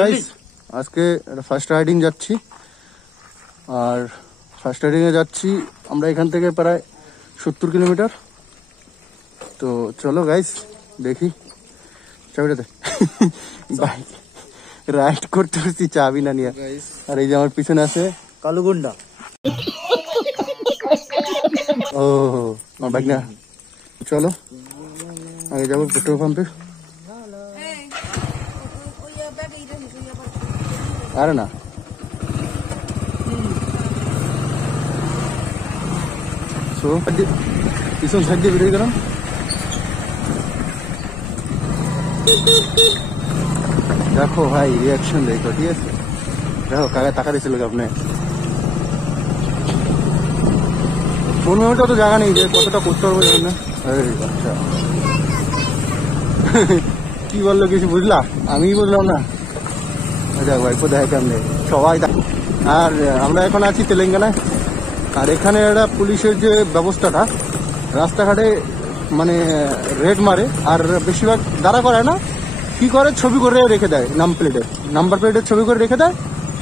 Guys আজকে first riding যাচ্ছি, আর first রাইডিংয়ে যাচ্ছি আমরা এখান থেকে প্রায় 70 কিলোমিটার। তো চলো গাইস দেখি চাবিটাতে বাইক রাইড করতে করছি চাবি না নিয়ে। আর এই যে আমার পিছনে আছে কালু গুন্ডা। ও আমার বাইক না, চলো আগে যাবো পেট্রোল পাম্পে। আরে না পিছন সাইড দিয়ে বেরিয়ে গেলাম। দেখো ভাই রিয়াকশন দেখো, ঠিক আছে? দেখো কাকা টাকা দিয়েছিল আপনি। কোন মিনিটও তো জায়গা নেই যে কতটা করতে পারবো জানি না। আচ্ছা কি বললো কিছু বুঝলা? আমি বুঝলাম না। দেখ ভাই কোথায় কেমনে সবাই। আর আমরা এখন আছি তেলেঙ্গানায়। আর এখানে একটা পুলিশের যে ব্যবস্থাটা, রাস্তাঘাটে মানে রেড মারে আর বেশিরভাগ দাঁড়া করায় না, কি করে ছবি করে রেখে দেয়, নাম্বার প্লেটের ছবি করে রেখে দেয়।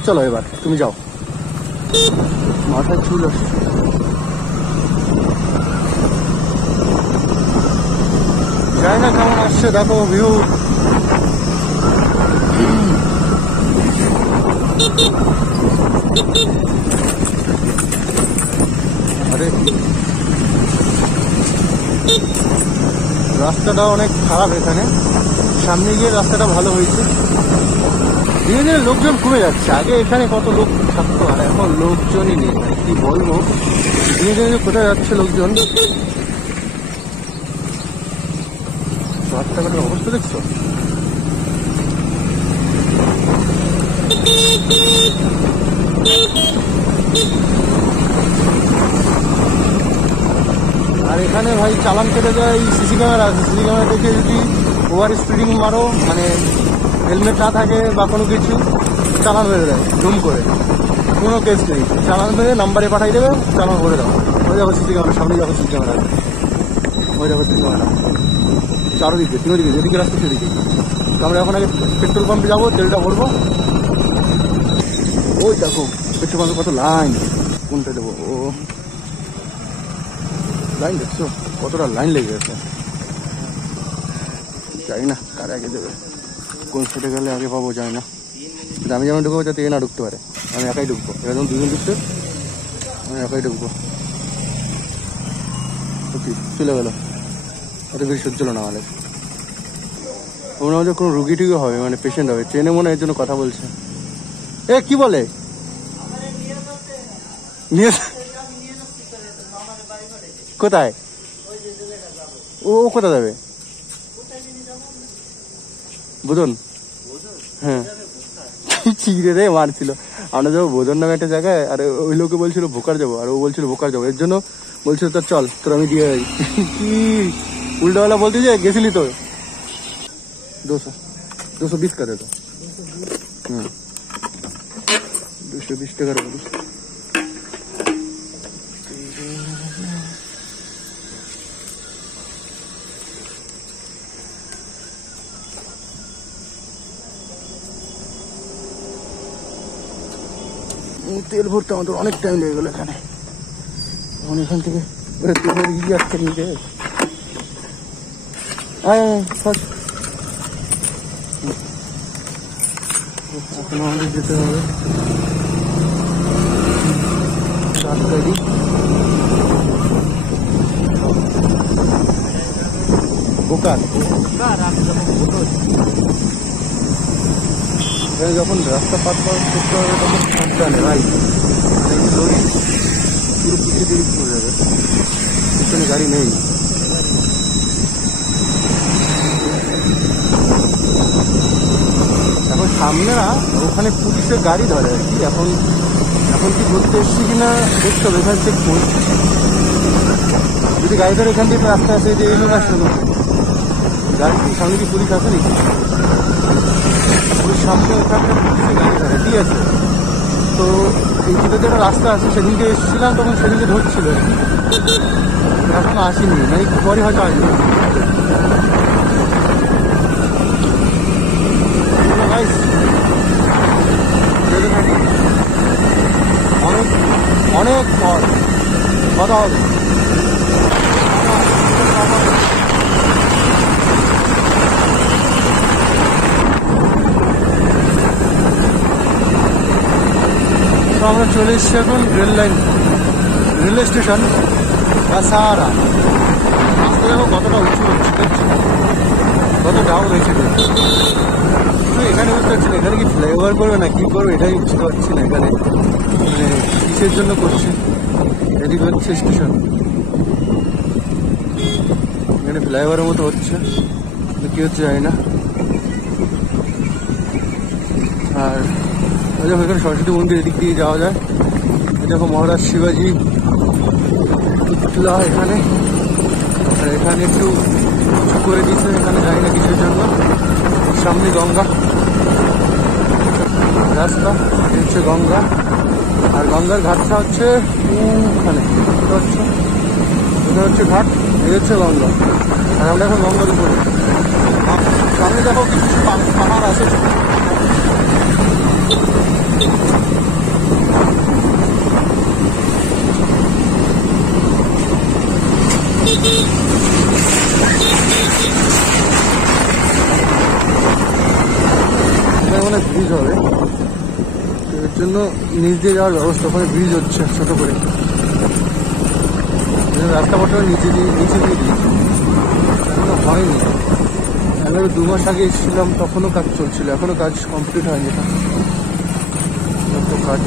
চলো এবার তুমি যাও। মাথায় চুল আসছে। যাই না কেমন আসছে দেখো ভিউ। আরে রাস্তাটা অনেক খারাপ এখানে, সামনে গিয়ে রাস্তাটা ভালো হয়েছে। ধীরে ধীরে লোকজন কমে যাচ্ছে। আগে এখানে কত লোক থাকতো আর এখন লোকজনই নেই, কি বলবো। ধীরে ধীরে কোথায় যাচ্ছে লোকজন। রাস্তাঘাটের অবস্থা দেখছো? আর এখানে ভাই চালান কেটে যায়। সিসি ক্যামেরা আছে, সিসি ক্যামেরা দেখে যদি ওভার স্পিডিং মারো, মানে হেলমেট না থাকে বা কোনো কিছু, চালান মেরে দেয় জুম করে। কোনো কেস নেই, চালান মেরে নাম্বারে পাঠাই দেবে, চালান করে দাও। ওই দেখো সিসি ক্যামেরা, সামনে দেখো সিসি ক্যামেরা, ওই দেখো সিসি ক্যামেরা চারোদিকে, তিনদিকে, যেদিকে রাস্তা সেদিকে। তো আমরা এখন আগে পেট্রোল পাম্পে যাবো, তেলটা ভরবো। ওই দেখো পেট্রোল পাম্পে কত লাইন, কোনটা দেবো? ও লাইন দেখছো কতটা লাইন লেগে গেছে। জানি না কার আগে দেবে, কোন সাইডে গেলে আগে পাবো জানি না। আমি যেমন ঢুকবো যাতে এ না ঢুকতে পারে, আমি একাই ঢুকবো। এবার যখন দুজন ঢুকছে আমি একাই ঢুকবো। চলে গেল, এত বেশি সহ্য হলো না আমাদের। মনে হয় কোনো রুগী টুগি হবে, মানে পেশেন্ট হবে, ট্রেনে মনে হয় এর জন্য কথা বলছে। এ কি বলে নিয়ে কোথায়? ও কোথায় যাবে? বোধন? হ্যাঁ চিড়ে রে মারছিল। আমরা যাবো বোধন নামে একটা জায়গায়, আর ওই লোকে বলছিল ভোকার যাবো, আর ও বলছিল ভোকার যাবো। এর জন্য বলছিল তোর চল, তোর আমি দিয়ে যাই। কি উল্টাওয়ালা বলতে যে গেছিলি তো। 220 का दे दो। 220 টাকার বলিস। তেল ভরতে আমাদের অনেক টাইম লেগে গেল এখানে। এখন এখান থেকে তেলের ইয়ে আসছে নিচে। এখন আমাদের যেতে হবে রাস্তায়। বোকার যখন রাস্তা পার করতে হবে তখন সাবধানে ভাই, লরি পুরো পিছিয়ে দিয়ে চলে যাবে, পিছনে গাড়ি নেই। এখন সামনে না ওখানে পুলিশের গাড়ি ধরে আর কি। এখন কি ধরতে এসছি কিনা দেখতে হবে, এখানে চেক করছি। যদি গাড়ি ধরে এখান থেকে রাস্তা আছে যে এলো না, শুনো গাড়ি সামনে কি পুলিশ আছে নাকি? পুলিশ সামনে ওখানটা পুলিশের গাড়ি ধরে, ঠিক আছে। তো এই ভিতরে একটা রাস্তা আছে, সেদিনকে এসেছিলাম তখন সেদিনকে ধরছিল আর কি। এখনো আসেনি, মানে পরে হয়তো আসবে। কথা হবে। তো আমরা চলে এসেছি এখন রেলওয়ে স্টেশন কাসারা। রাস্তা দেখো কতটা উঁচু হচ্ছে, দেখছো কত ডাউন হয়েছে। তো এখানে বুঝতে পারছি না এখানে কি ফ্লাইওভার করবে না কি করবে, এটাই বুঝতে পারছি না এখানে মানে কিসের জন্য করছে। এদিকে হচ্ছে স্টেশন, এখানে ফ্লাইওভারের মতো হচ্ছে, কি হচ্ছে জানি না। আর এখানে সরস্বতী মন্দির, এদিক দিয়ে যাওয়া যায়। দেখো মহারাজ শিবাজি পুতলা এখানে, আর এখানে একটু উঁচু করে দিয়েছে, এখানে যাই না কিছুর জন্য। সামনে গঙ্গা রাস্তা, হচ্ছে গঙ্গা, আর গঙ্গার ঘাটটা হচ্ছে ওখানে, এটা হচ্ছে ঘাট, এই হচ্ছে গঙ্গা। আর আমরা এখন গঙ্গার উপরে, সামনে দেখো কিছু পাহাড় আছে। মানে ব্রিজ হবে, এর জন্য নিচ দিয়ে যাওয়ার ব্যবস্থা, ওখানে ব্রিজ হচ্ছে ছোট করে, রাস্তা পথটা নিচে দিয়ে দিয়েছে, এখনো হয়নি। আমি 2 মাস আগে এসেছিলাম, তখনও কাজ চলছিল, এখনো কাজ কমপ্লিট হয়নি। এটা কাজ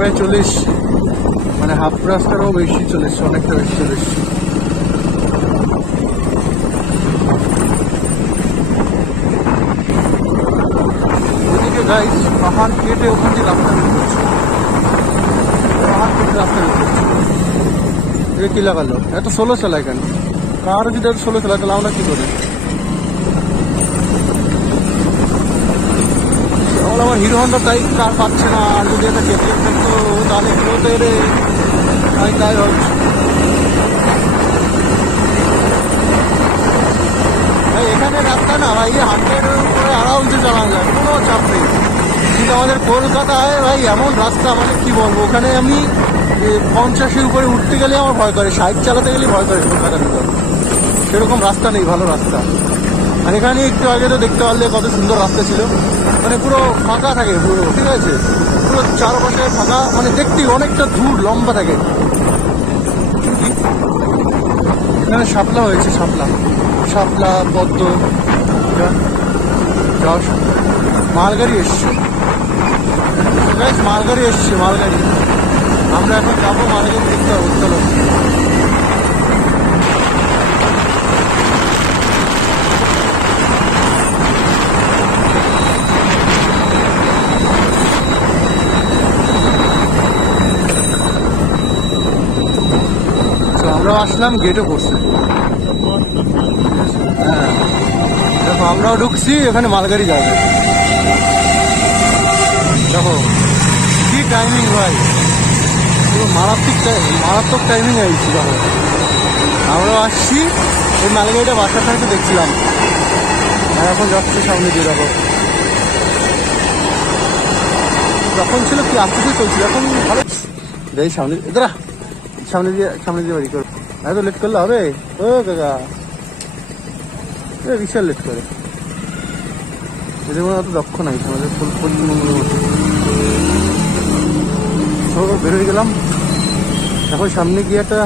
প্রায় চলে এসছি, মানে হাফ রাস্তারও বেশি চলে এসছি, অনেকটা বেশি চলে এসছি। ওদিকে গাইস পাহাড় কেটে ওখান থেকে রাস্তা বের করছে, পাহাড় কেটে রাস্তা বের করছে। এটা কি লাগালো, এত সোলো চালায় কেন? কারও যদি এত সোলো চালায় তাহলে আমরা কি করি? আমার হিরো হন্ডা তাই কার পাচ্ছে না, আর যদি একটা কেটিএম থাকতো তাহলে তো এরে তাই হচ্ছে। ভাই এখানে রাস্তা না ভাই 100-এর উপরে আরামসে চালানো যায়, কোনো চাপ নেই। কিন্তু আমাদের কলকাতায় ভাই এমন রাস্তা, মানে কি বলবো, ওখানে আমি 50-এর উপরে উঠতে গেলে আমার ভয় করে, 60 চালাতে গেলে ভয় করে কলকাতার ভিতর। সেরকম রাস্তা নেই, ভালো রাস্তা। আর এখানে একটু আগে তো দেখতে পারলে কত সুন্দর রাস্তা ছিল, মানে পুরো ফাঁকা থাকে পুরো, ঠিক আছে, পুরো চারপাশে ফাঁকা, মানে দেখতে অনেকটা দূর লম্বা থাকে। এখানে শাপলা হয়েছে, শাপলা পদ্ম, মালগাড়ি এসছে, মালগাড়ি এসছে, মালগাড়ি। আমরা এখন যাবো মালগাড়ি দেখতে পাবো, চলো। আমরা আসলাম গেটে পড়ছে, হ্যাঁ দেখো আমরাও ঢুকছি, এখানে মালগাড়ি যাবে। দেখো কি টাইমিং ভাই, মারাত্মক টাইমিং হয়েছি। দেখো আমরাও আসছি, এই মালগাড়িটা বাসার থাকতে দেখছিলাম, আর এখন যাচ্ছে সামনে দিয়ে। দেখো যখন ছিল কি আস্তে চলছিল, এখন ভালো যাই সামনে, এদারা সামনে দিয়ে বাড়ি করো। এত লেট করলে হবে? ও কাকা বিশাল লেট করে, এদের মধ্যে অত দক্ষ নাই, আমাদের বেরোয় গেলাম। এখন সামনে গিয়ে একটা